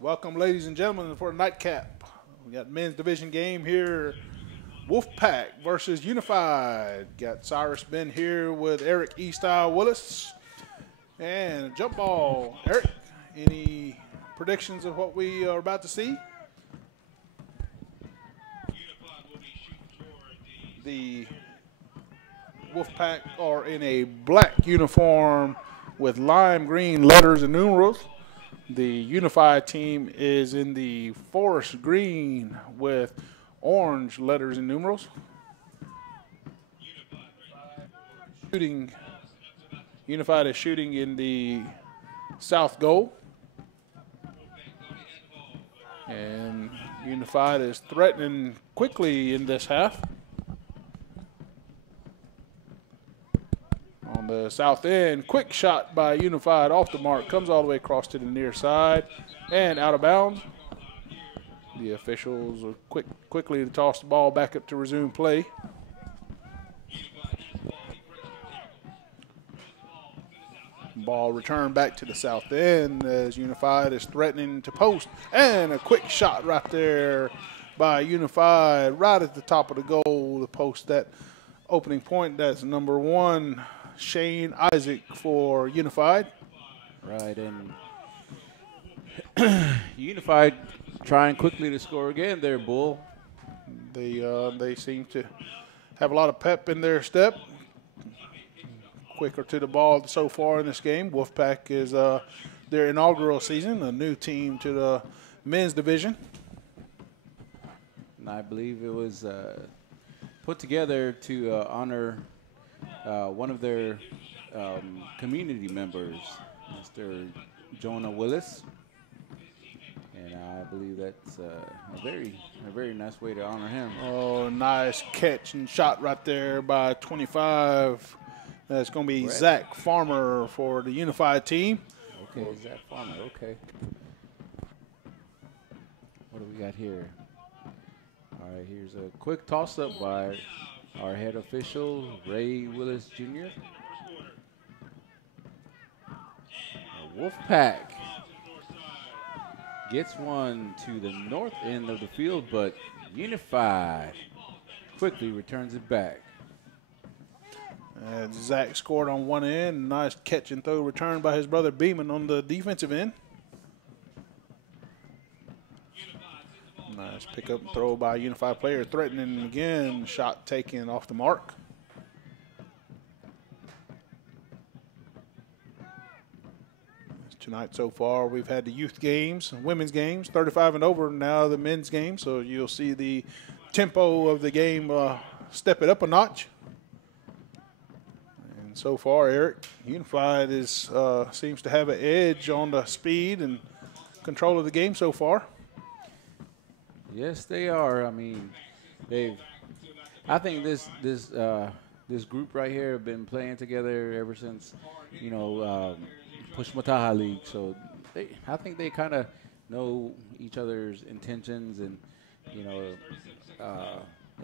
Welcome, ladies and gentlemen, for the nightcap. We got men's division game here. Wolfpack versus Unified. Got Cyrus Ben here with Eric E-Style Willis. And a jump ball. Eric, any predictions of what we are about to see? The Wolfpack are in a black uniform with lime green letters and numerals. The Unified team is in the forest green with orange letters and numerals. Shooting, Unified is shooting in the south goal. And Unified is threatening quickly in this half. On the south end, quick shot by Unified off the mark, comes all the way across to the near side and out of bounds. The officials are quickly to toss the ball back up to resume play. Ball returned back to the south end as Unified is threatening to post, and a quick shot right there by Unified right at the top of the goal to post that opening point. That's number 1, Shane Isaac for Unified. Right, and Unified trying quickly to score again there, Bull. They seem to have a lot of pep in their step. Quicker to the ball so far in this game. Wolfpack is their inaugural season, a new team to the men's division. And I believe it was put together to honor one of their community members, Mr. Jonah Willis. And I believe that's a very nice way to honor him. Oh, nice catch and shot right there by 25. That's going to be Brett. Zach Farmer for the Unified team. Okay, Zach Farmer, okay. What do we got here? All right, here's a quick toss-up by our head official, Ray Willis Jr. Wolfpack gets one to the north end of the field, but Unified quickly returns it back. And Zach scored on one end. Nice catch and throw return by his brother Beeman on the defensive end. Nice pick up and throw by a Unified player. Threatening again. Shot taken off the mark. Tonight so far we've had the youth games, women's games, 35 and over. Now the men's game. So you'll see the tempo of the game step it up a notch. And so far, Eric, Unified seems to have an edge on the speed and control of the game so far. Yes, they are. I mean, I think this group right here have been playing together ever since, Push Mataha League. So I think they kind of know each other's intentions, and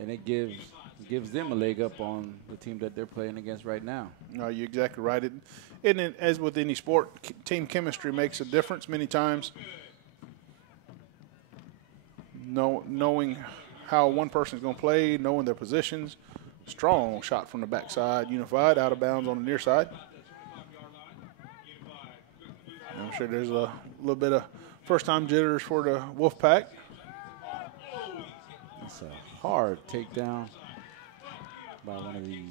and it gives them a leg up on the team that they're playing against right now. No, you're exactly right. As with any sport, team chemistry makes a difference many times. Knowing how one person is going to play, knowing their positions. Strong shot from the backside. Unified out of bounds on the near side. I'm sure there's a little bit of first-time jitters for the Wolfpack. It's a hard takedown by one of the.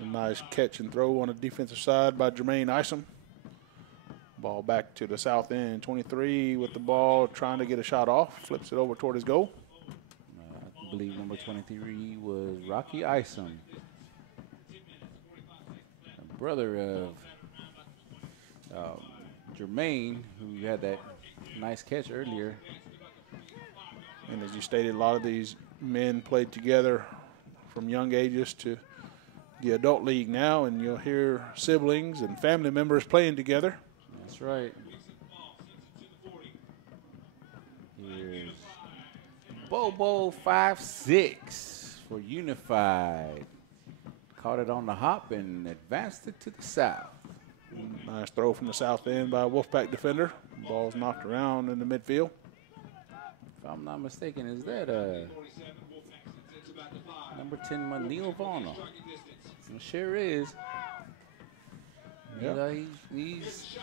A nice catch and throw on the defensive side by Jermaine Isom. Ball back to the south end. 23 with the ball, trying to get a shot off. Flips it over toward his goal. I believe number 23 was Rocky Isom, a brother of Jermaine, who had that nice catch earlier. And as you stated, a lot of these men played together from young ages to the adult league now, and you'll hear siblings and family members playing together. That's right. Here's Bobo 5'6" for Unified. Caught it on the hop and advanced it to the south. Nice throw from the south end by a Wolfpack defender. Ball's knocked around in the midfield. If I'm not mistaken, is that number 10, Manil Varna? It sure is. Yep. He's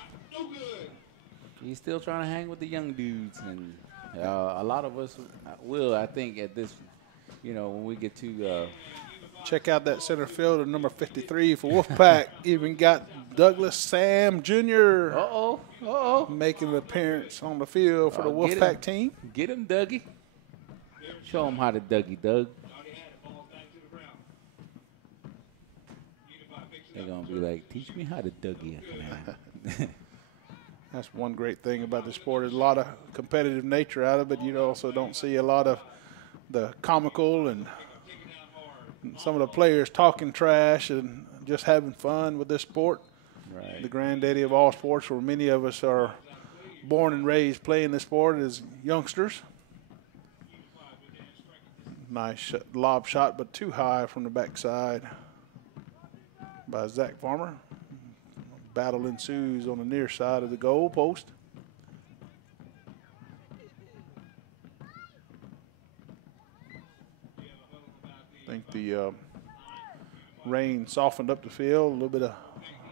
still trying to hang with the young dudes, and a lot of us will, I think, at this, when we get to. Check out that center fielder, number 53 for Wolfpack. Even got Douglas Sam Jr. Making an appearance on the field for the Wolfpack team. Get him, Dougie. Show him how to Dougie, Doug. They're going to be like, teach me how to Dougie. That's one great thing about the sport. There's a lot of competitive nature out of it. You also don't see a lot of the comical and some of the players talking trash and just having fun with this sport. Right. The granddaddy of all sports, where many of us are born and raised playing this sport as youngsters. Nice lob shot, but too high from the backside by Zach Farmer. Battle ensues on the near side of the goal post. I think the rain softened up the field, a little bit of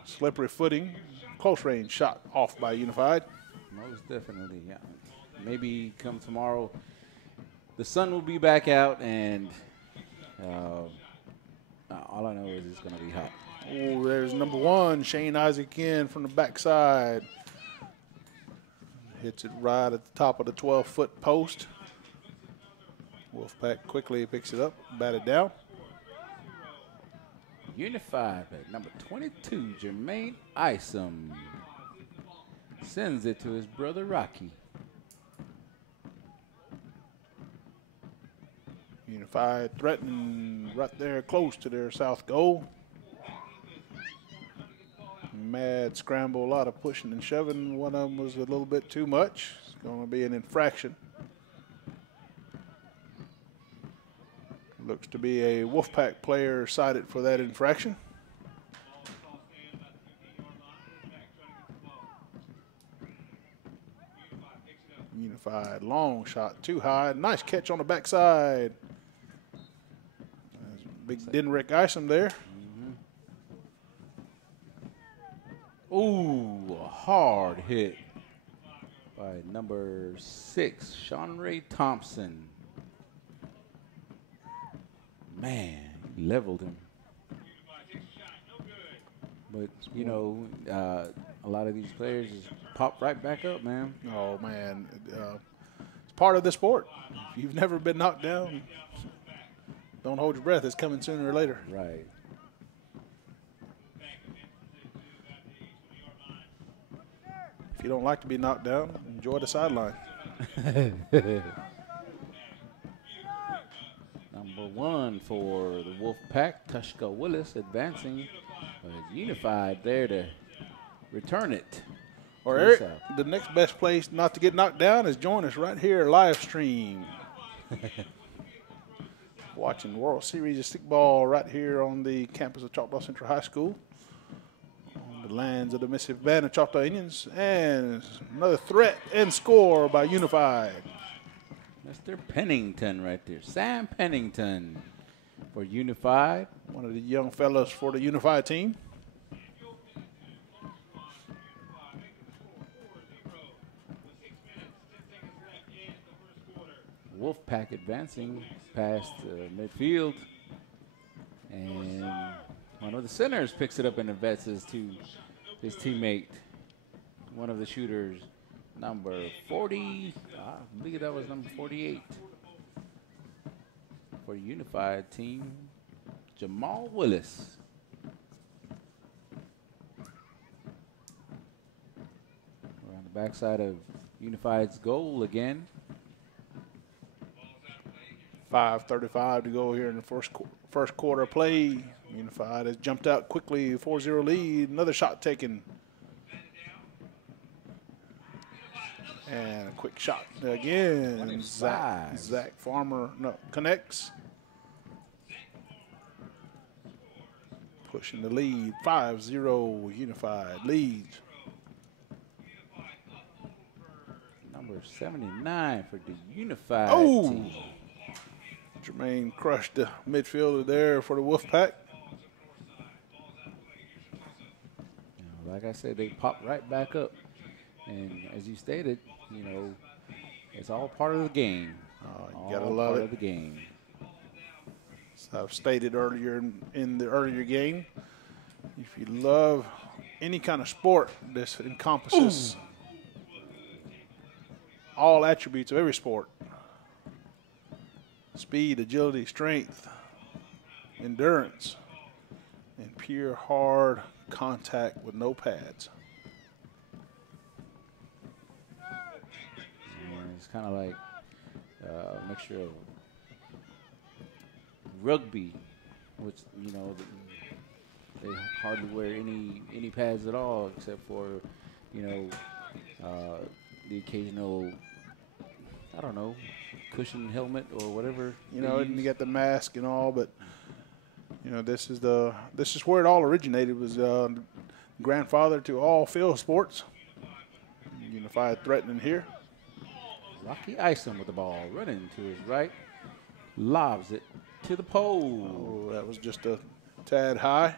slippery footing. Close range shot off by Unified. Most definitely, yeah. Maybe come tomorrow, the sun will be back out, and all I know is it's going to be hot. Oh, there's number 1, Shane Isaac in from the backside. Hits it right at the top of the 12-foot post. Wolfpack quickly picks it up, batted down. Unified at number 22, Jermaine Isom. Sends it to his brother Rocky. Unified threatening right there close to their south goal. Mad scramble, a lot of pushing and shoving. One of them was a little bit too much. It's going to be an infraction. Looks to be a Wolfpack player cited for that infraction. Unified long shot, too high. Nice catch on the backside. Big Denrick Isom there. Ooh, a hard hit by number 6, Sean Ray Thompson. Man, he leveled him. But, a lot of these players just pop right back up, man. Oh, man. It's part of the sport. If you've never been knocked down, don't hold your breath. It's coming sooner or later. Right. If you don't like to be knocked down, enjoy the sideline. Number 1 for the Wolfpack, Tushka Willis advancing. Unified there to return it. Or Eric, the next best place not to get knocked down is join us right here live stream. Watching World Series of Stickball right here on the campus of Choctaw Central High School. On the lands of the Mississippi Band of Choctaw Indians. And another threat and score by Unified. Mr. Pennington right there. Sam Pennington for Unified. One of the young fellas for the Unified team. Wolfpack advancing past midfield. And one of the centers picks it up and advances to his teammate. One of the shooters, number 40. I believe that was number 48. For Unified team, Jamal Willis. We're on the backside of Unified's goal again. 5:35 to go here in the first quarter play. Unified has jumped out quickly, 4-0 lead. Another shot taken. And a quick shot again. Zach Farmer connects. pushing the lead. 5-0 Unified leads. Number 79 for the Unified team. Jermaine crushed the midfielder there for the Wolfpack. Like I said, they popped right back up. And as you stated, you know, it's all part of the game. You got to love part it. of the game. As I've stated earlier in the earlier game, if you love any kind of sport, this encompasses all attributes of every sport. Speed, agility, strength, endurance, and pure hard contact with no pads. It's kind of like a mixture of rugby, which, you know, they hardly wear any pads at all except for, you know, the occasional, I don't know, cushion helmet or whatever. You know, and you got the mask and all, but you know, this is where it all originated. Was grandfather to all field sports. Unified threatening here. Rocky Isom with the ball, running to his right, lobs it to the pole. Oh, that was just a tad high.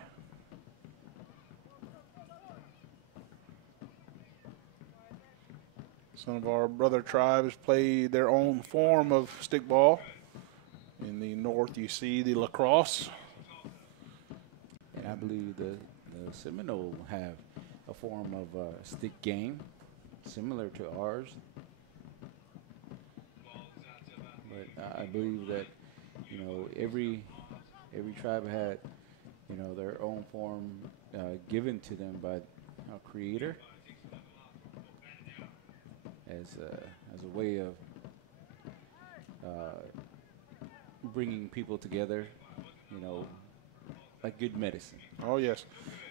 Some of our brother tribes play their own form of stickball. In the north, you see the lacrosse. And I believe the Seminole have a form of stick game similar to ours. But I believe that, you know, every tribe had, you know, their own form given to them by a creator as a way of bringing people together, you know, like good medicine. Oh, yes.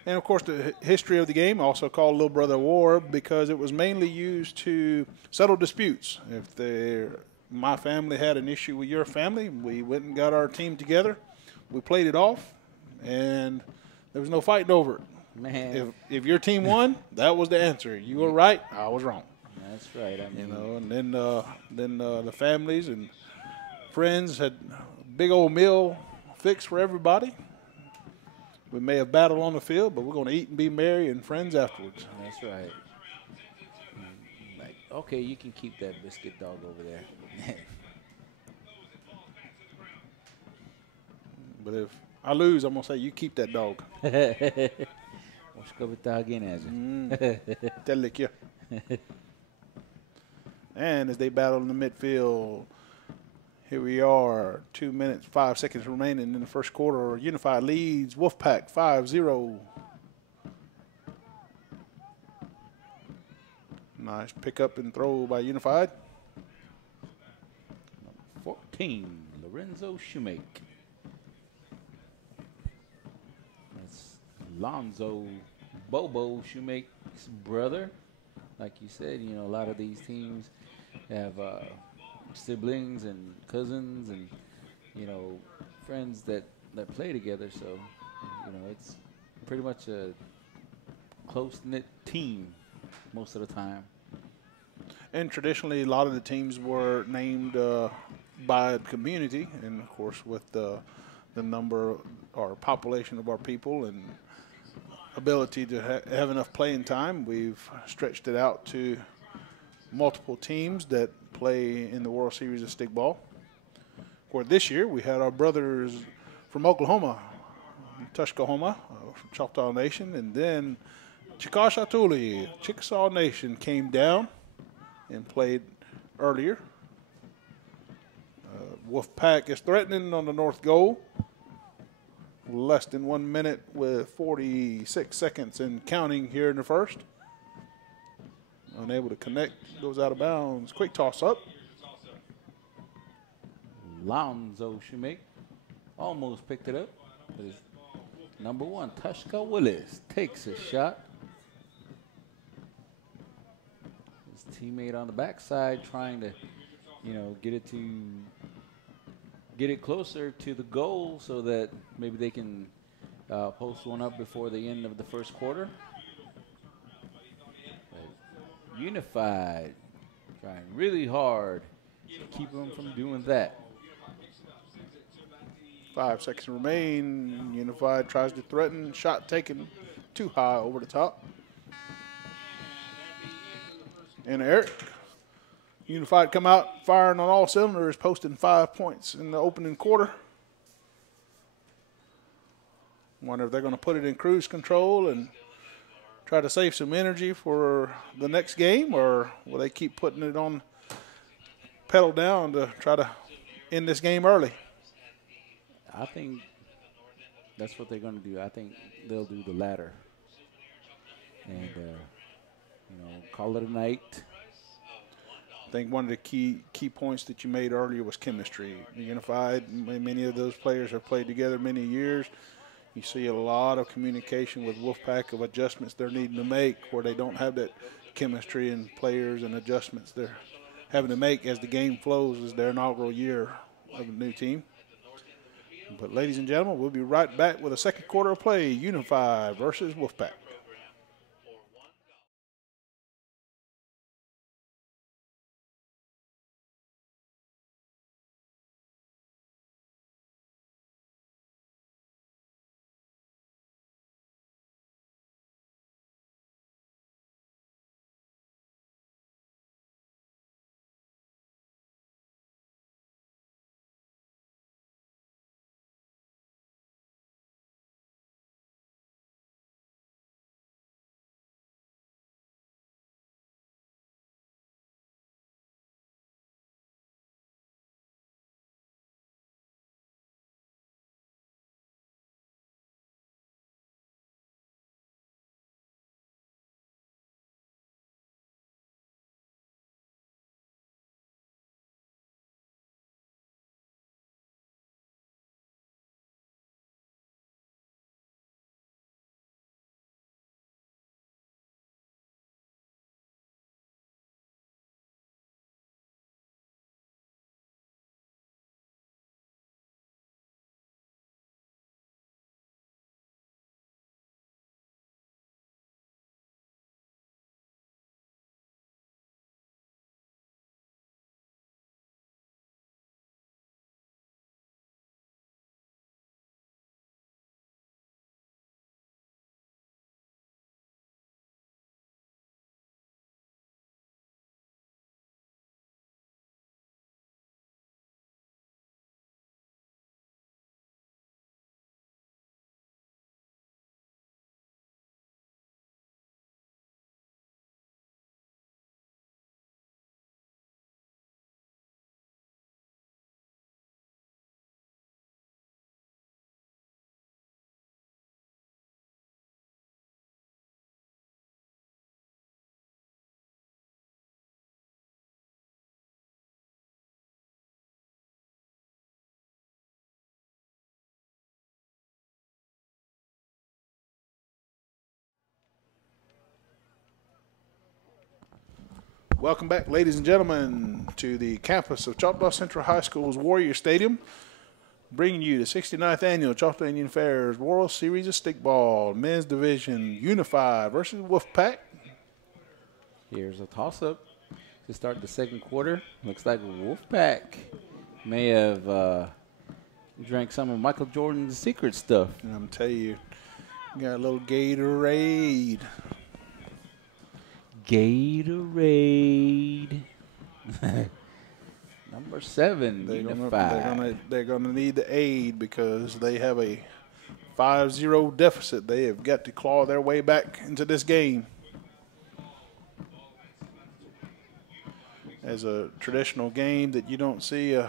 And, of course, the history of the game, also called Little Brother War, because it was mainly used to settle disputes. If my family had an issue with your family, we went and got our team together. We played it off, and there was no fighting over it. Man. If your team won, that was the answer. You were right, I was wrong. That's right. I mean, you know, and then the families and friends had a big old meal fixed for everybody. We may have battled on the field, but we're going to eat and be merry and friends afterwards. That's right. Like, okay, you can keep that biscuit dog over there. But if I lose, I'm going to say, you keep that dog. And as they battle in the midfield, here we are, 2 minutes, 5 seconds remaining in the first quarter. Unified leads Wolfpack 5-0. Nice pick up and throw by Unified. 14, Lorenzo Shoemake. That's Lonzo Bobo Shoemake's brother. Like you said, you know, a lot of these teams have siblings and cousins and, you know, friends that play together. So, you know, it's pretty much a close-knit team most of the time. And traditionally, a lot of the teams were named by community, and of course, with the number or population of our people and ability to have enough playing time, we've stretched it out to multiple teams that play in the World Series of Stickball. For this year, we had our brothers from Oklahoma, Tuskahoma, from Choctaw Nation, and then Chickasaw Chickasaw Nation came down and played earlier. Wolfpack is threatening on the north goal. Less than 1 minute with 46 seconds and counting here in the first. Unable to connect, goes out of bounds. Quick toss up. Lonzo Shoemake almost picked it up. But his number 1, Tushka Willis, takes a shot. His teammate on the backside trying to, you know, get it closer to the goal so that maybe they can post one up before the end of the first quarter. But Unified trying really hard to keep them from doing that. 5 seconds remain. Unified tries to threaten. Shot taken too high over the top. And Eric. Unified come out firing on all cylinders, posting 5 points in the opening quarter. Wonder if they're going to put it in cruise control and try to save some energy for the next game, or will they keep putting it on pedal down to try to end this game early? I think that's what they're going to do. I think they'll do the latter. And, call it a night. I think one of the key points that you made earlier was chemistry. Unified, many of those players have played together many years. You see a lot of communication with Wolfpack of adjustments they're needing to make where they don't have that chemistry and players and adjustments they're having to make as the game flows as their inaugural year of a new team. But ladies and gentlemen, we'll be right back with a second quarter of play, Unified versus Wolfpack. Welcome back, ladies and gentlemen, to the campus of Choctaw Central High School's Warrior Stadium, bringing you the 69th Annual Choctaw Indian Fairs World Series of Stickball, Men's Division, Unified versus Wolfpack. Here's a toss-up to start the second quarter. Looks like Wolfpack may have drank some of Michael Jordan's secret stuff. And I'm telling you, got a little Gatorade. Gatorade. Number 7, Unified. They're gonna need the aid because they have a 5-0 deficit. They have got to claw their way back into this game. As a traditional game that you don't see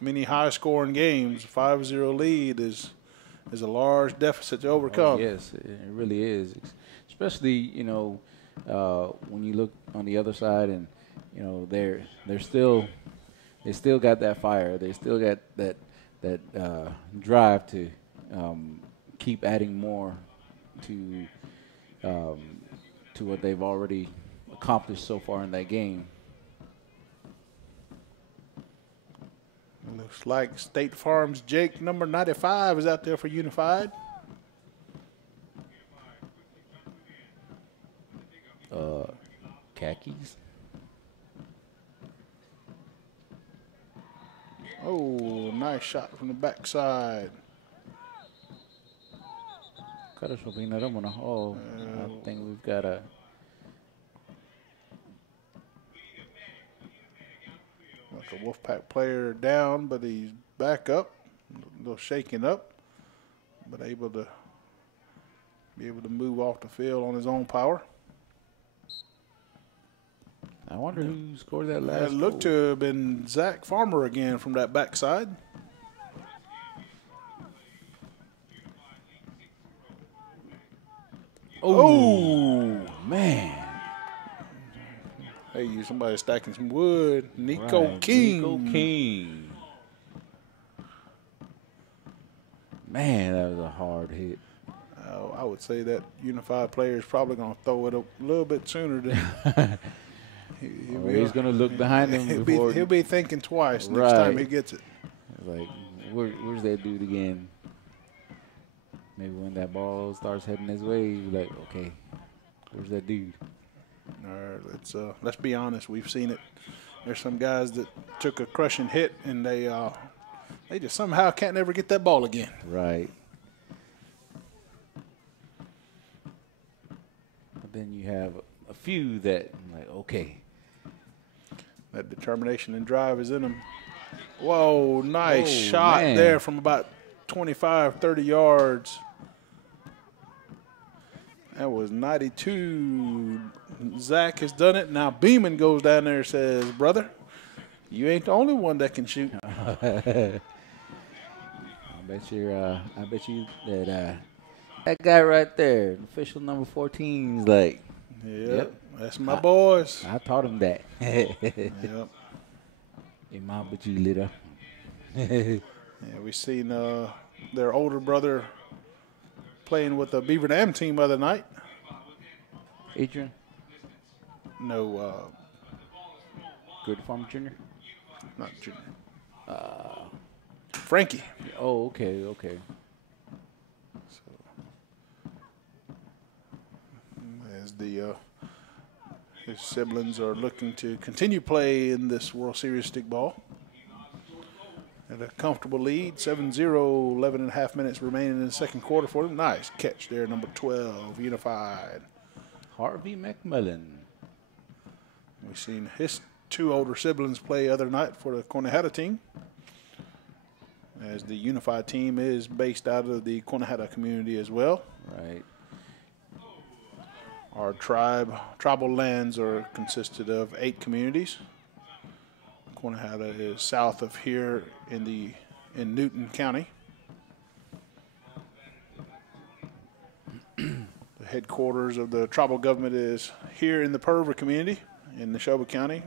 many high-scoring games, 5-0 lead is a large deficit to overcome. Oh, yes, it really is. Especially, when you look on the other side, and they still got that fire. They still got that drive to keep adding more to what they've already accomplished so far in that game. Looks like State Farm's Jake, number 95, is out there for Unified. khakis. Oh, nice shot from the backside. Cara Shobina Ramona. Oh, I think we've got a. Like a Wolfpack player down, but he's back up, a little shaken up, but be able to move off the field on his own power. I wonder who scored that last It looked to have been Zach Farmer again from that backside. Oh, man. Hey, somebody stacking some wood. Nico King. Nico King. Man, that was a hard hit. I would say that Unified player is probably going to throw it a little bit sooner than he's going to look behind him before. He'll be thinking twice next time he gets it. Like, where's that dude again? Maybe when that ball starts heading his way, you're like, okay, where's that dude? All right, let's be honest. We've seen it. There's some guys that took a crushing hit and they just somehow can't ever get that ball again. Right. But then you have a few that like, okay. That determination and drive is in them. Whoa, nice shot there from about 25, 30 yards. That was 92. Zach has done it. Now Beeman goes down there and says, brother, you ain't the only one that can shoot. I bet you that that guy right there, official number 14, is like, yep, that's my boys. I taught him that. Yep. Imam Bajulita. Yeah, we seen their older brother playing with the Beaver Dam team other night. Adrian? No. Good Farmer Jr.? Not Junior. Frankie. Oh, okay. So, as his siblings are looking to continue play in this World Series stickball. At a comfortable lead, 7-0, 11 and a half minutes remaining in the second quarter for them. Nice catch there, number 12, Unified. Harvey McMillan. We've seen his two older siblings play other night for the Conehatta team, as the Unified team is based out of the Conehatta community as well. Right. Our tribal lands are consisted of 8 communities. Conehatta is south of here in Newton County. The headquarters of the tribal government is here in the Purva community in Neshoba County.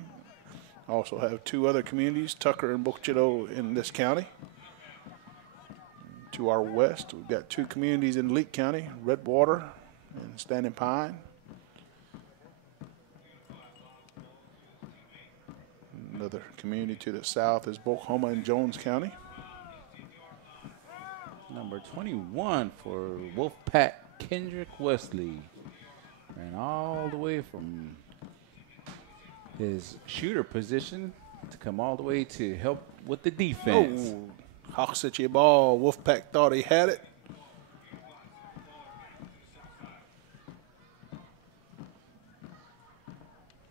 Also have 2 other communities, Tucker and Bocachido, in this county. To our west, we've got 2 communities in Leake County, Redwater and Standing Pine. Another community to the south is Oklahoma and Jones County. Number 21 for Wolfpack, Kendrick Wesley. Ran all the way from his shooter position to come all the way to help with the defense. Oh, Hawks at your ball. Wolfpack thought he had it.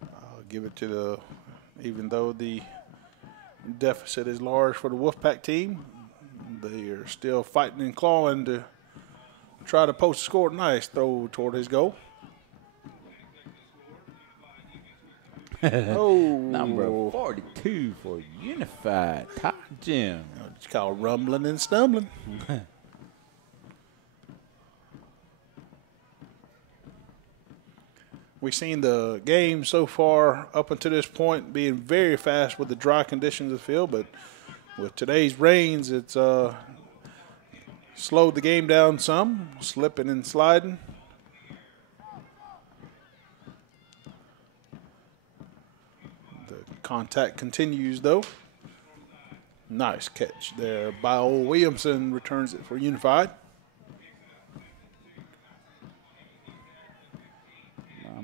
I'll give it to even though the deficit is large for the Wolfpack team, they are still fighting and clawing to try to post a score. Nice throw toward his goal. Number 42 for Unified, Todd Jim. It's called rumbling and stumbling. We've seen the game so far up until this point being very fast with the dry conditions of the field, but with today's rains, it's slowed the game down some, slipping and sliding. The contact continues, though. Nice catch there by old Williamson, returns it for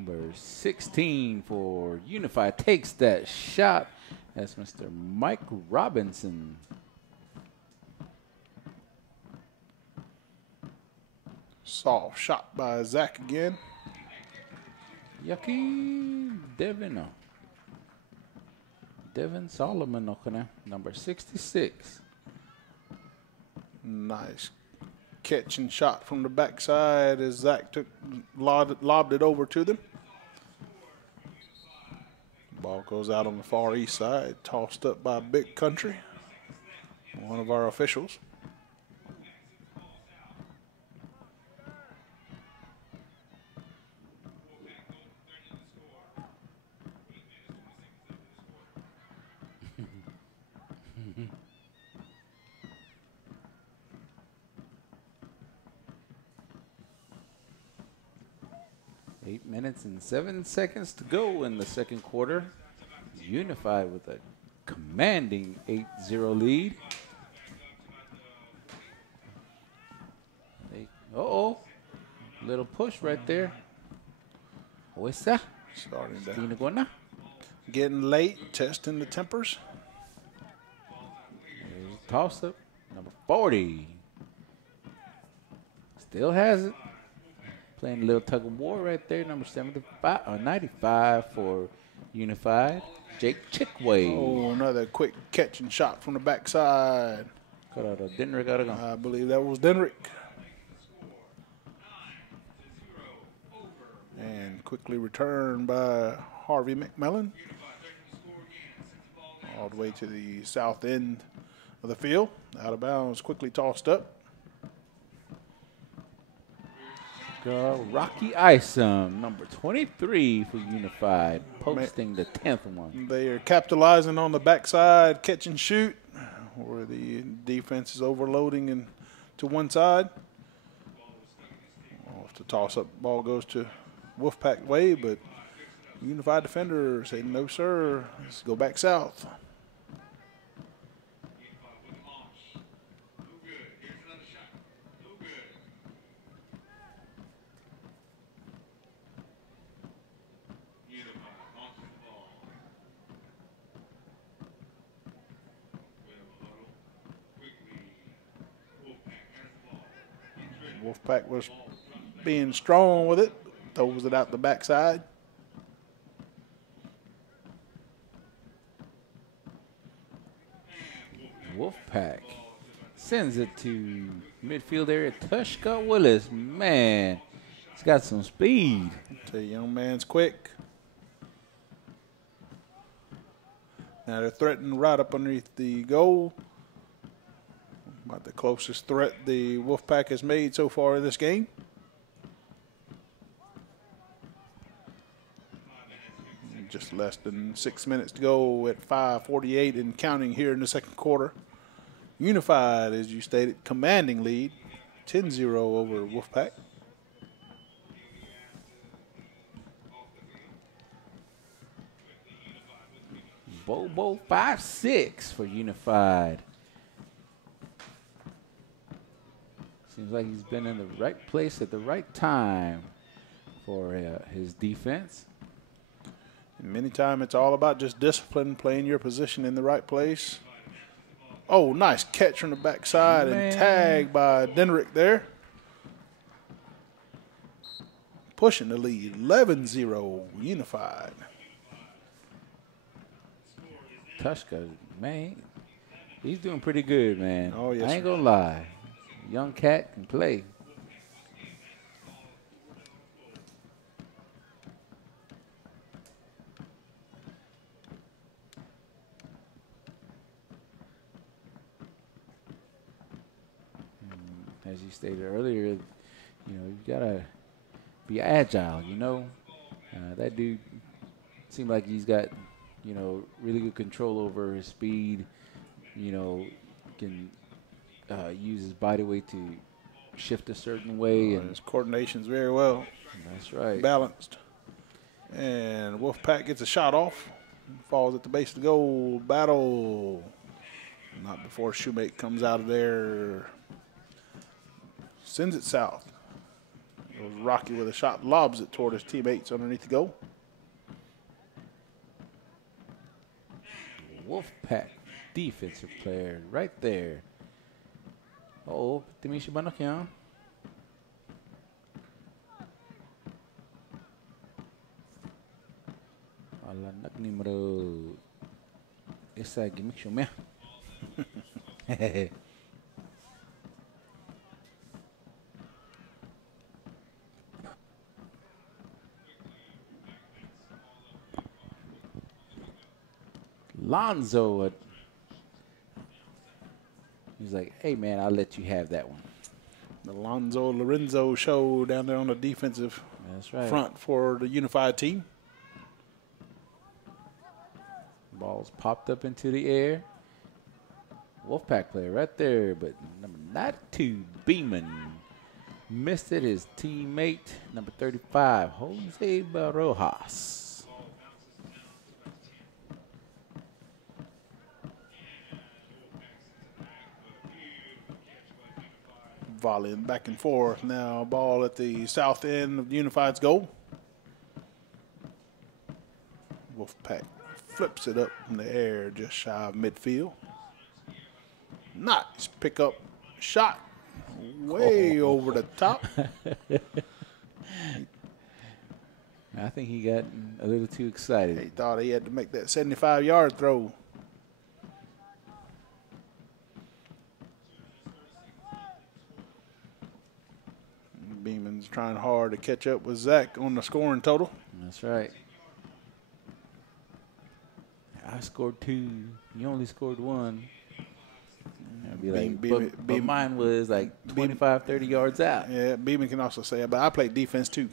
Number 16 for Unified takes that shot. That's Mr. Mike Robinson. Soft shot by Zach again. Yucky Devin. Devin Solomon, number 66. Nice catch and shot from the backside as Zach lobbed it over to them. Ball goes out on the far east side, tossed up by Big Country, one of our officials. Eight minutes and 7 seconds to go in the second quarter. Unified with a commanding 8-0 lead. Uh-oh. Little push right there. WSS. Starting to getting late, testing the tempers. There's a toss-up. Number 40. Still has it. Playing a little tug of war right there. Number 75 or 95 for Unified. Jake Chickway. Oh, another quick catch and shot from the backside. Cut out a Denrick out of gun. I believe that was Denrick. And quickly returned by Harvey McMillan. All the way to the south end of the field. Out of bounds, quickly tossed up. Rocky Isom, number 23 for Unified, posting the 10th one. They are capitalizing on the backside catch and shoot, where the defense is overloading and to one side. Off the toss-up, ball goes to Wolfpack way, but Unified defender say, no, sir, let's go back south. Wolfpack was being strong with it, throws it out the backside. Wolfpack sends it to midfield area. Tushka Willis, man, he's got some speed. The young man's quick. Now they're threatening right up underneath the goal. About the closest threat the Wolfpack has made so far in this game. Just less than 6 minutes to go at 5:48 and counting here in the second quarter. Unified, as you stated, commanding lead, 10-0 over Wolfpack. Bobo 5-6 for Unified. Seems like he's been in the right place at the right time for his defense. And many times it's all about just discipline, playing your position in the right place. Oh, nice catch from the backside and tag by Denrick there. Pushing the lead, 11-0 Unified. Tushka, man, he's doing pretty good, man. Oh, yes, I ain't gonna lie. Young cat can play. As you stated earlier, you know, you gotta be agile, you know. That dude seemed like he's got, you know, really good control over his speed, you know, can use his body weight to shift a certain way. And his coordination's very well. That's right. Balanced. And Wolfpack gets a shot off. Falls at the base of the goal. Battle. Not before Shoemake comes out of there. Sends it south. Goes Rocky with a shot, lobs it toward his teammates underneath the goal. Wolfpack defensive player right there. Oo, timin si Banak yan. Alanak numero isa gimmick siya meh. Lonzo, he's like, hey man, I'll let you have that one. The Lonzo Lorenzo show down there on the defensive front for the unified team. Ball's popped up into the air. Wolfpack player right there, but number 92, Beeman, missed it. His teammate, number 35, Jose Barojas. Volleying back and forth. Now ball at the south end of the Unified's goal. Wolfpack flips it up in the air just shy of midfield. Nice pickup shot. Way over the top. I think he got a little too excited. He thought he had to make that 75-yard throw. Beeman's trying hard to catch up with Zach on the scoring total. That's right. I scored 2. You only scored 1. I'd be like, but mine was like 25, 30 yards out. Yeah, Beeman can also say it, but I played defense too.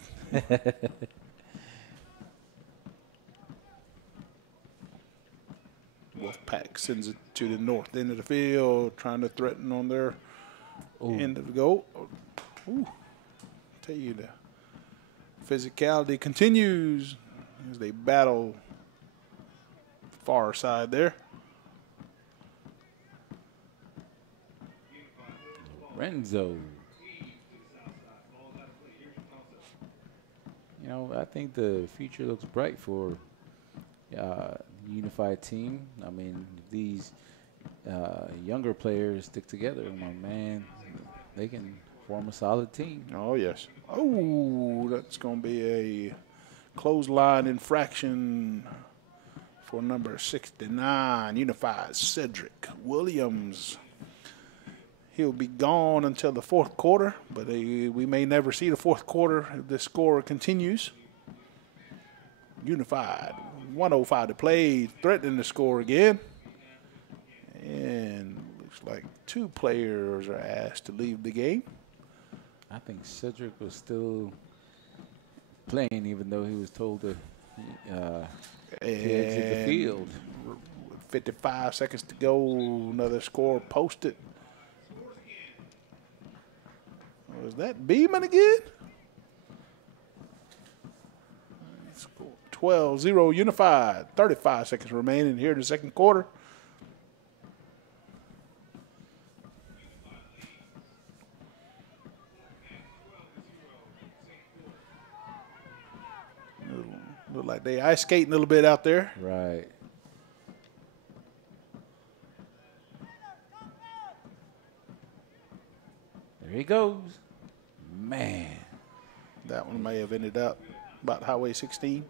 Wolfpack sends it to the north end of the field, trying to threaten on their end of the goal. Ooh. Tell you, the physicality continues as they battle far side there. Renzo. You know, I think the future looks bright for unified team. I mean, these younger players stick together, my man, they can form a solid team. Oh, yes. Oh, that's going to be a clothesline infraction for number 69, Unified Cedric Williams. He'll be gone until the fourth quarter, but we may never see the fourth quarter if the score continues. Unified, 1:05 to play, threatening to score again. And looks like 2 players are asked to leave the game. I think Cedric was still playing, even though he was told to exit the field. 55 seconds to go. Another score posted. Was that Beeman again? 12-0 Unified. 35 seconds remaining here in the second quarter. Look like they ice skating a little bit out there. Right. There he goes. Man. That one may have ended up about Highway 16.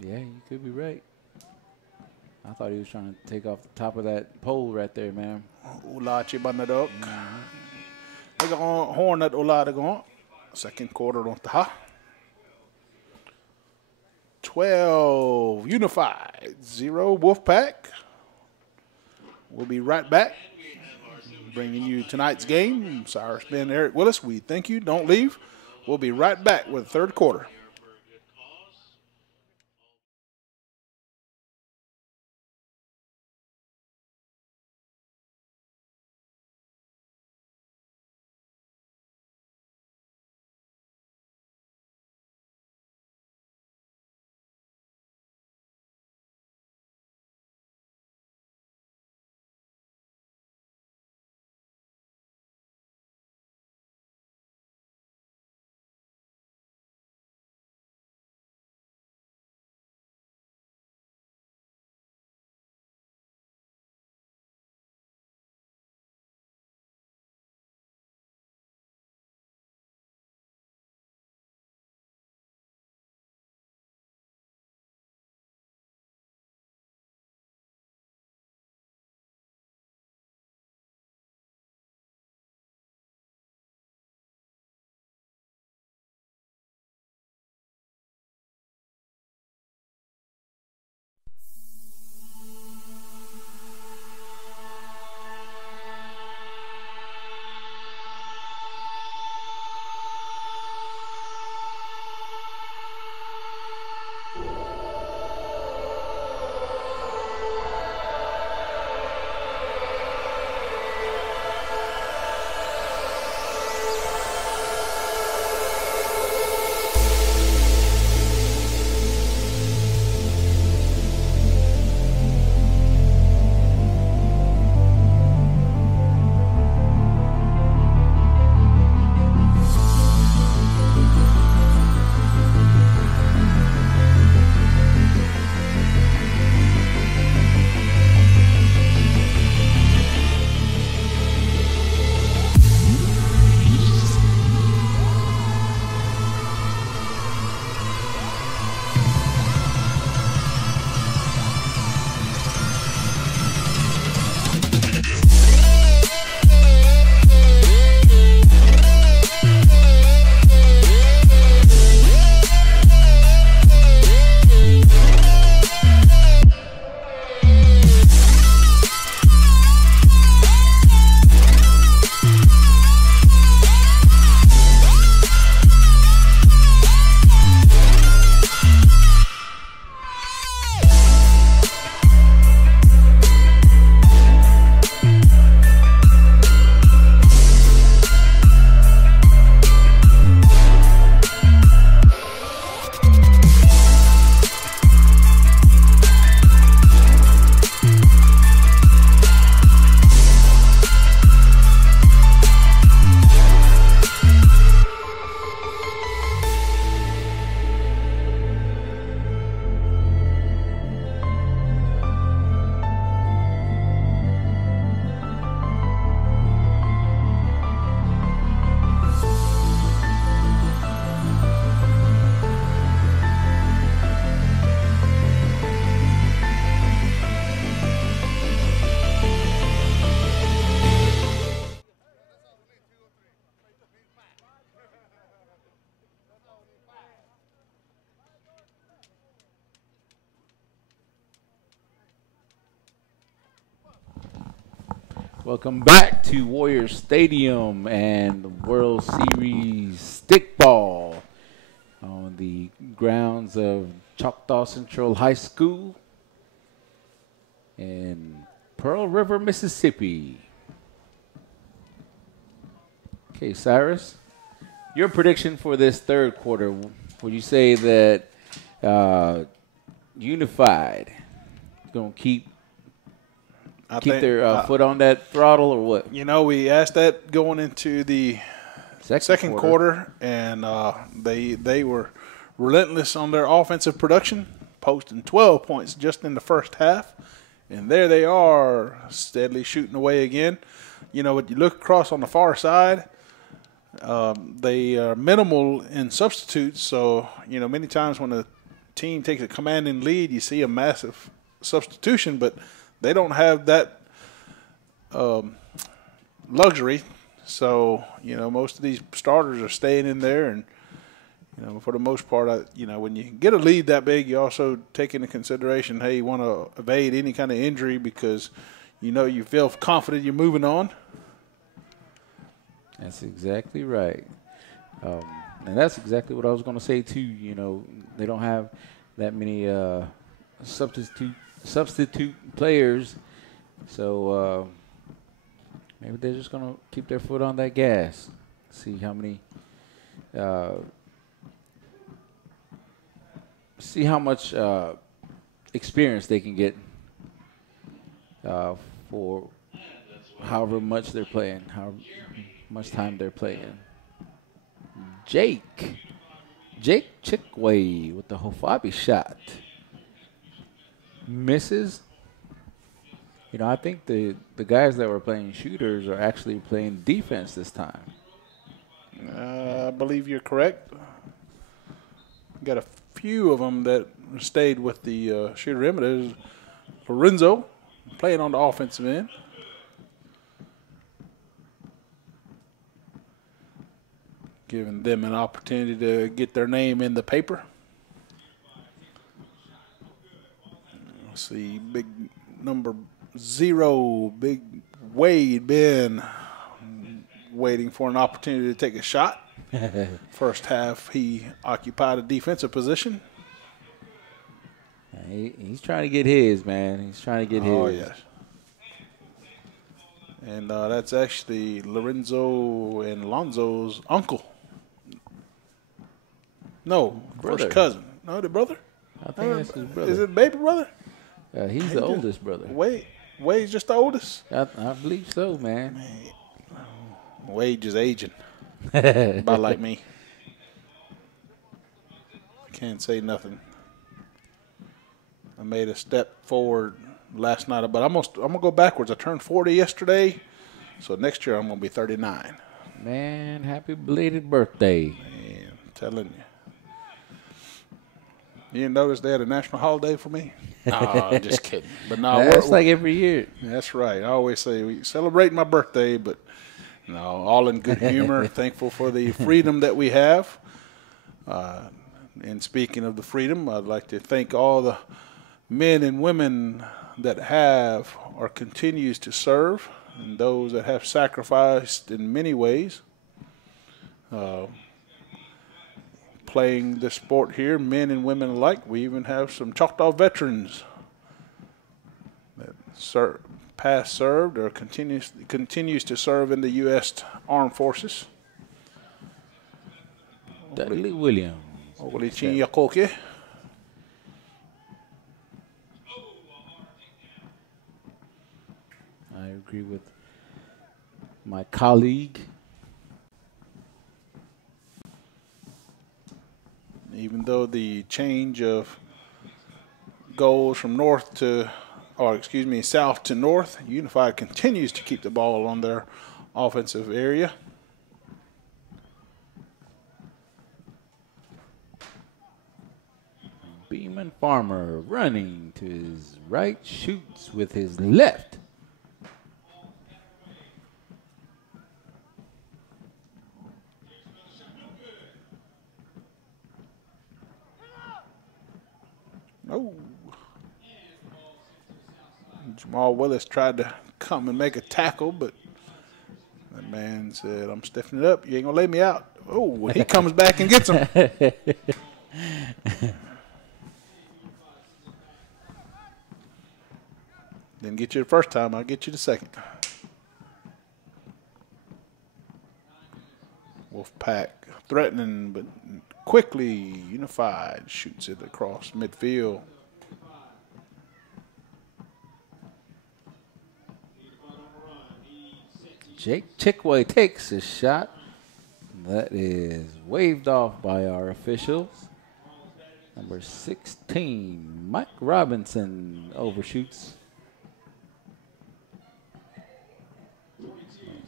Yeah, you could be right. I thought he was trying to take off the top of that pole right there, man. Ulachi Banadok. Horn at Uladagon. Second quarter on the 12 Unified, 0 Wolfpack. We'll be right back, bringing you tonight's game. Cyrus Ben, Eric Willis, we thank you. Don't leave. We'll be right back with the third quarter. Welcome back to Warrior Stadium and the World Series stickball on the grounds of Choctaw Central High School in Pearl River, Mississippi. Okay, Cyrus, your prediction for this third quarter, would you say that Unified going to keep their foot on that throttle or what? You know, we asked that going into the second quarter, and they were relentless on their offensive production, posting 12 points just in the first half. And there they are, steadily shooting away again. You know, when you look across on the far side, they are minimal in substitutes. So, you know, many times when a team takes a commanding lead, you see a massive substitution, but they don't have that luxury. So, you know, most of these starters are staying in there. And, you know, for the most part, you know, when you get a lead that big, you also take into consideration, hey, you want to evade any kind of injury because, you know, you feel confident you're moving on. That's exactly right. And that's exactly what I was going to say, too. You know, they don't have that many substitute players. So maybe they're just going to keep their foot on that gas, see how many see how much experience they can get for however much they're playing, how much time they're playing. Jake Chickway with the Hofabi shot. Misses. You know, I think the guys that were playing shooters are actually playing defense this time. I believe you're correct. Got a few of them that stayed with the shooter end. There's Lorenzo playing on the offensive end. Giving them an opportunity to get their name in the paper. Let's see, big number 0, big Wade Ben, waiting for an opportunity to take a shot. First half, he occupied a defensive position. He's trying to get his, man. He's trying to get his. Oh, yes. And that's actually Lorenzo and Lonzo's uncle. No, brother. First cousin. No, the brother? I think that's his brother. Is it baby brother? He's the oldest brother. Wade's just the oldest? I believe so, man. Wade just aging. About like me. Can't say nothing. I made a step forward last night, but I'm gonna go backwards. I turned 40 yesterday, so next year I'm gonna be 39. Man, happy belated birthday! Man, I'm telling you. You didn't notice they had a national holiday for me? No, just kidding. But no, that's like every year. That's right. I always say we celebrate my birthday, but no, all in good humor. Thankful for the freedom that we have. And speaking of the freedom, I'd like to thank all the men and women that have or continues to serve, and those that have sacrificed in many ways. Playing this sport here, men and women alike. We even have some Choctaw veterans that past served or continues to serve in the U.S. Armed Forces. Dudley Williams. I agree with my colleague. Even though the change of goals from south to north, Unified continues to keep the ball on their offensive area. Beeman Farmer running to his right, shoots with his left. Oh. Jamal Willis tried to come and make a tackle, but that man said, I'm stiffening it up. You ain't going to lay me out. Oh, he comes back and gets him. Didn't get you the first time. I'll get you the second. Wolfpack threatening, but quickly Unified shoots it across midfield. Jake Chickway takes his shot. That is waved off by our officials. Number 16, Mike Robinson overshoots.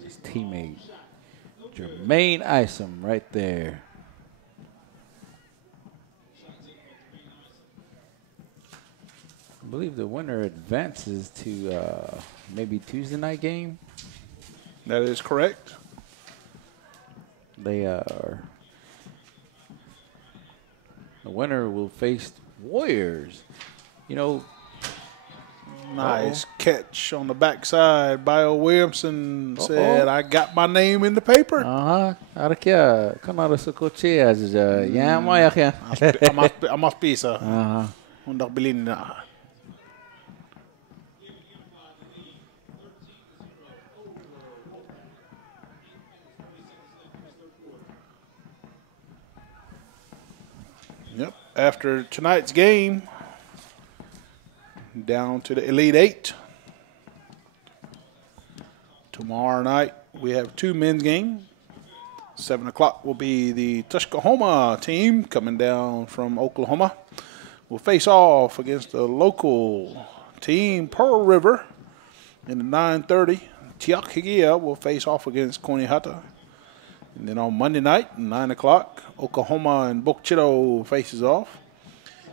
His teammate, Jermaine Isom, right there. I believe the winner advances to maybe Tuesday night game. That is correct. They are. The winner will face Warriors. You know. Nice catch on the backside. Bio Williamson said, I got my name in the paper. Arakia, kanara sa kotse ya mo ya kaya. Amas pisa. Undak bilin na. Yep. After tonight's game, down to the Elite Eight. Tomorrow night, we have 2 men's games. 7 o'clock will be the Tuskahoma team coming down from Oklahoma. We'll face off against the local team, Pearl River, in the 9:30. Tiakigia will face off against Coneyhata. And then on Monday night, 9 o'clock, Oklahoma and Bokchito faces off.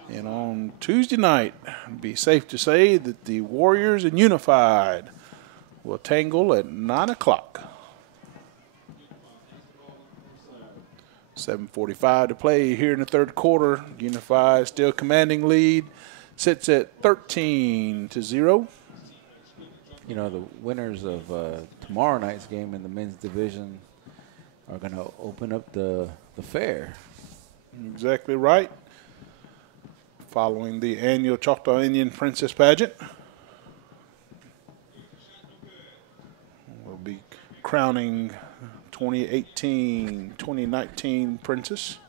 And on Tuesday night, it'd be safe to say that the Warriors and Unified will tangle at 9 o'clock. 7:45 to play here in the third quarter. Unified still commanding lead, sits at 13-0. You know, the winners of tomorrow night's game in the men's division are going to open up the fair. Exactly right. Following the annual Choctaw Indian Princess Pageant. We'll be crowning 2018-2019 Princess.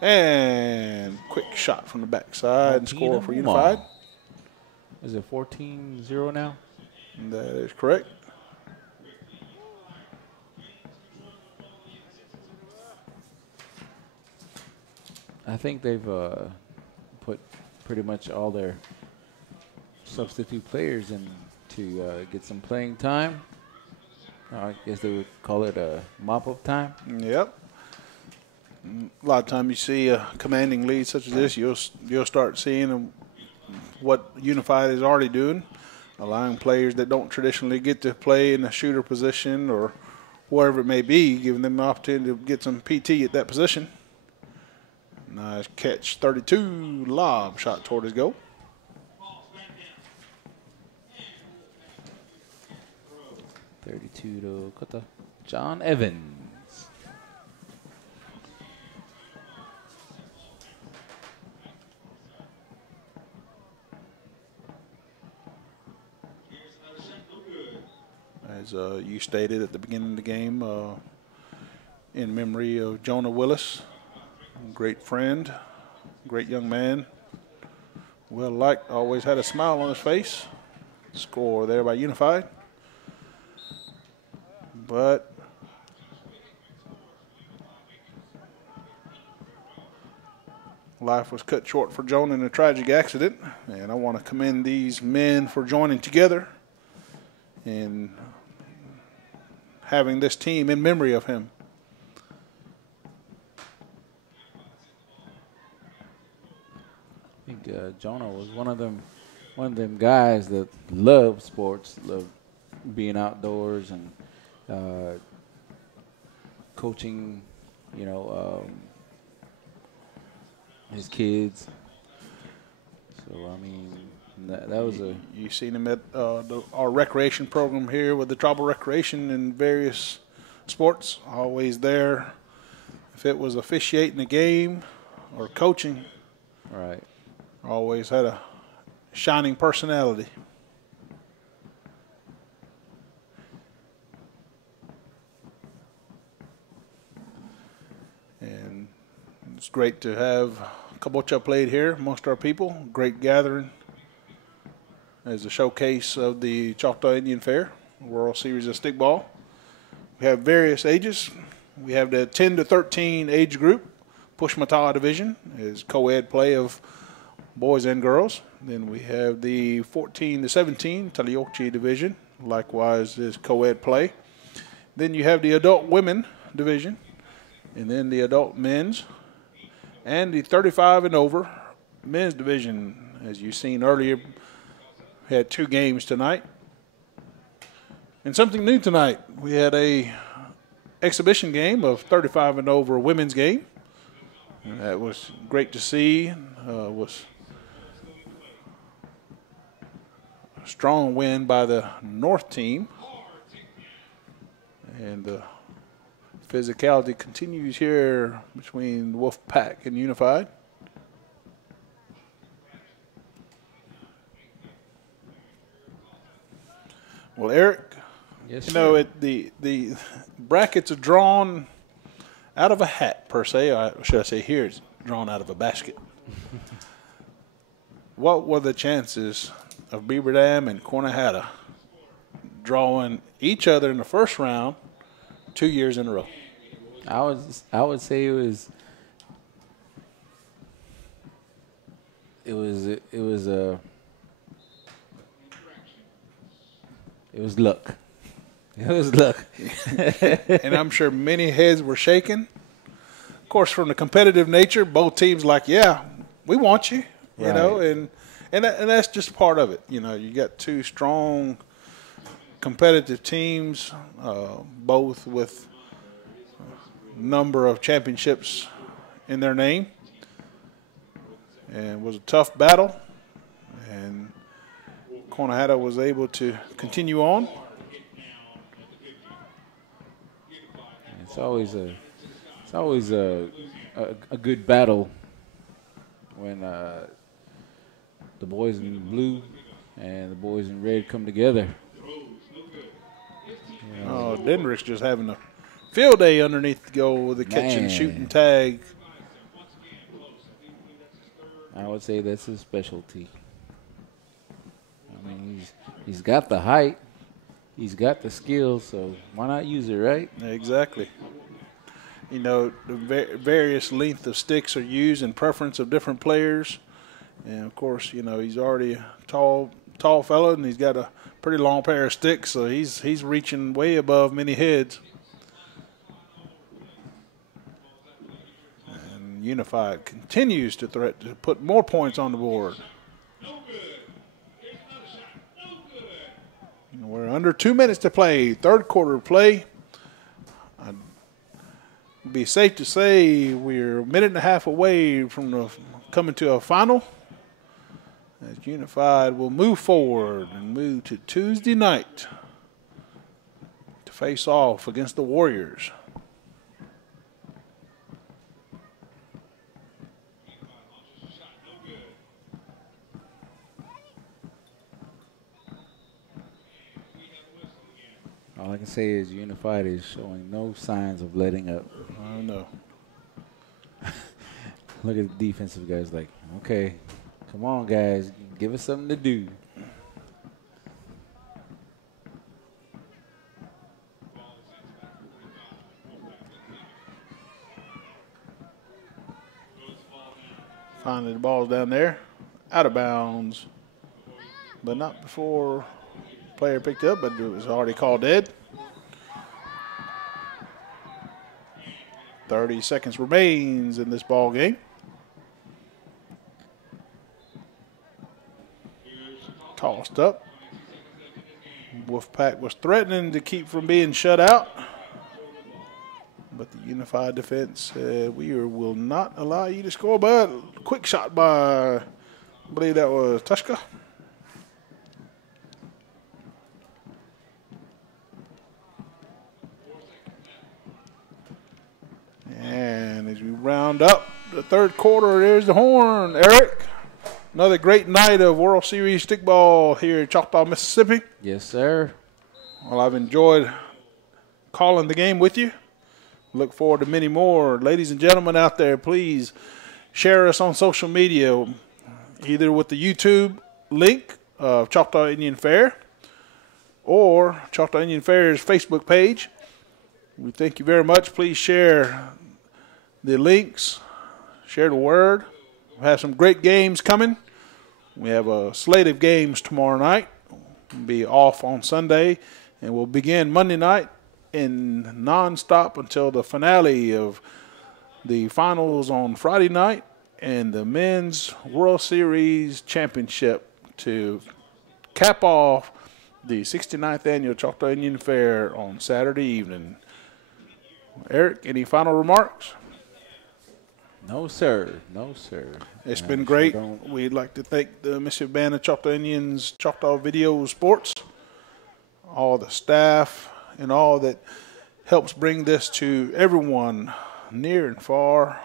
And quick shot from the backside and score for Unified. Is it 14-0 now? That is correct. I think they've put pretty much all their substitute players in to get some playing time. I guess they would call it a mop-up time. Yep. A lot of time you see a commanding lead such as this, you'll start seeing what Unified is already doing, allowing players that don't traditionally get to play in a shooter position or wherever it may be, giving them an opportunity to get some PT at that position. Nice catch, 32, lob shot toward his goal. To Kota. John Evans. As you stated at the beginning of the game, in memory of Jonah Willis, great friend, great young man, well liked, always had a smile on his face. Score there by Unified. But life was cut short for Jonah in a tragic accident, and I want to commend these men for joining together and having this team in memory of him. I think Jonah was one of them guys that loved sports, loved being outdoors and coaching, you know, his kids. So, I mean, That was a You seen him at our recreation program here with the tribal recreation and various sports. Always there. If it was officiating a game or coaching, right. always had a shining personality. And it's great to have Kabocha played here amongst our people. Great gathering as a showcase of the Choctaw Indian Fair, World Series of Stickball. We have various ages. We have the 10 to 13 age group. Pushmataha division is co-ed play of boys and girls. Then we have the 14 to 17 Taliochi division, likewise is co-ed play. Then you have the adult women division, and then the adult men's, and the 35 and over men's division. As you've seen earlier, we had 2 games tonight. And something new tonight, we had a exhibition game of 35 and over women's game. And that was great to see. Was a strong win by the North team. And the physicality continues here between Wolfpack and Unified. Well, Eric, yes, you know, the brackets are drawn out of a hat, per se, or should I say here it's drawn out of a basket. What were the chances of Beaver Dam and Quinnahatta drawing each other in the first round 2 years in a row? I would say it was luck. It was luck. And I'm sure many heads were shaking. Of course, from the competitive nature, both teams like, yeah, we want you, you know, and that's just part of it. You know, you got 2 strong competitive teams, both with a number of championships in their name. And it was a tough battle, and Quinnahatta was able to continue on. It's always a good battle when the boys in blue and the boys in red come together. You know, Denrick's just having a field day underneath the goal with the catch and shoot and tag. I would say that's his specialty. I mean, he's got the height, he's got the skill, so why not use it, right? Exactly. You know, the various length of sticks are used in preference of different players. And, of course, you know, he's already a tall fella, and he's got a pretty long pair of sticks, so he's reaching way above many heads. And Unified continues to threaten to put more points on the board. We're under 2 minutes to play. Third quarter play. It'd be safe to say we're a minute and a half away from coming to a final. As Unified will move forward and move to Tuesday night to face off against the Warriors. All I can say is Unified is showing no signs of letting up. I know. Look at the defensive guys like, okay, come on, guys, give us something to do. Finally, the ball's down there, out of bounds, but not before player picked up, but it was already called dead. 30 seconds remains in this ball game. Tossed up. Wolfpack was threatening to keep from being shut out, but the Unified defense said, we will not allow you to score. But quick shot by, I believe that was Tushka. And as we round up the third quarter, there's the horn. Eric, another great night of World Series stickball here in Choctaw, Mississippi. Yes, sir. Well, I've enjoyed calling the game with you. Look forward to many more. Ladies and gentlemen out there, please share us on social media, either with the YouTube link of Choctaw Indian Fair or Choctaw Indian Fair's Facebook page. We thank you very much. Please share the links, share the word. We have some great games coming. We have a slate of games tomorrow night. We'll be off on Sunday, and we'll begin Monday night in nonstop until the finale of the finals on Friday night and the Men's World Series Championship to cap off the 69th Annual Choctaw Indian Fair on Saturday evening. Eric, any final remarks? No, sir. No, sir. It's been great. We'd like to thank the Mississippi Band of Choctaw Indians, Choctaw Video Sports, all the staff, and all that helps bring this to everyone near and far.